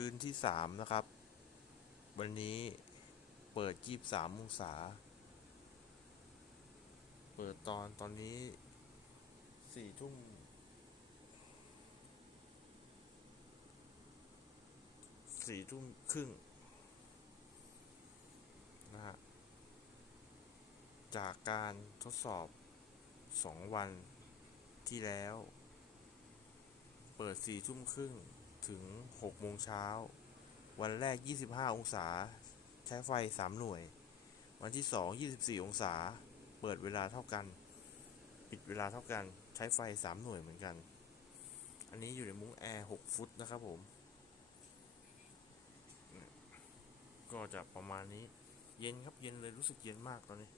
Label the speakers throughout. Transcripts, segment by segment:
Speaker 1: คืนที่สามนะครับ วันนี้เปิดยี่สามองศา เปิดตอนตอนนี้สี่ทุ่มสี่ทุ่มครึ่งนะฮะจากการทดสอบสองวันที่แล้ว เปิดสี่ทุ่มครึ่ง ถึงหกโมงเช้า วันแรก 25 องศา ใช้ไฟ 3 หน่วย วันที่ 2 24 องศา เปิดเวลาเท่ากัน ปิดเวลาเท่ากัน ใช้ไฟ 3 หน่วยเหมือนกัน อันนี้อยู่ในมุ้งแอร์ 6 ฟุตนะครับผม ก็จะประมาณนี้ เย็นครับ เย็นเลยรู้สึกเย็นมากตอนนี้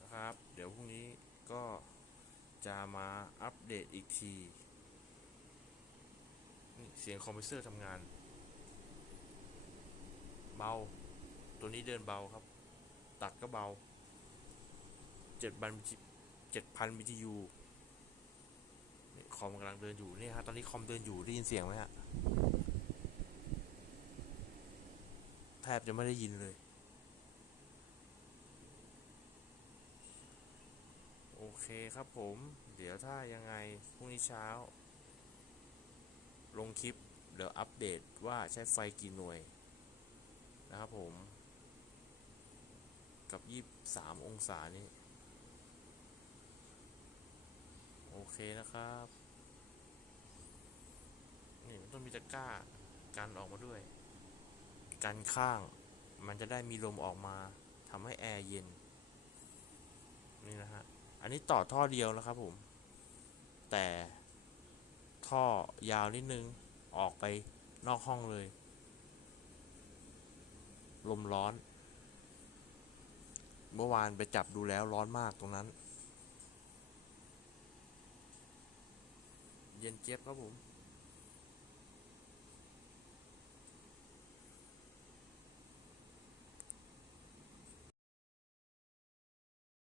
Speaker 1: นะครับ เดี๋ยวพรุ่งนี้ก็จะมาอัปเดตอีกที นี่เสียงคอมเพรสเซอร์ทำงาน เบา ตัวนี้เดินเบาครับ ตัดก็เบาเจ็ดพันเจ็ดพัน BTU คอมกำลังเดินอยู่นี่ฮะตอนนี้คอมเดินอยู่ได้ยินเสียงไหมฮะแทบจะไม่ได้ยินเลย โอเคครับผม เดี๋ยวถ้ายังไงพรุ่งนี้เช้า ลงคลิปเดี๋ยวอัปเดตว่าใช้ไฟกี่หน่วยนะครับผม กับยี่สามองศานี่โอเคนะครับ นี่มันต้องมีตะกร้ากันออกมาด้วย กันข้างมันจะได้มีลมออกมาทำให้แอร์เย็น นี่นะฮะ อันนี้ต่อท่อเดียวนะครับผม แต่ ท่อยาวนิดนึง ออกไปนอกห้องเลย ลมร้อน เมื่อวานไปจับดูแล้วร้อนมากตรงนั้น เย็นเจี๊ยบครับผม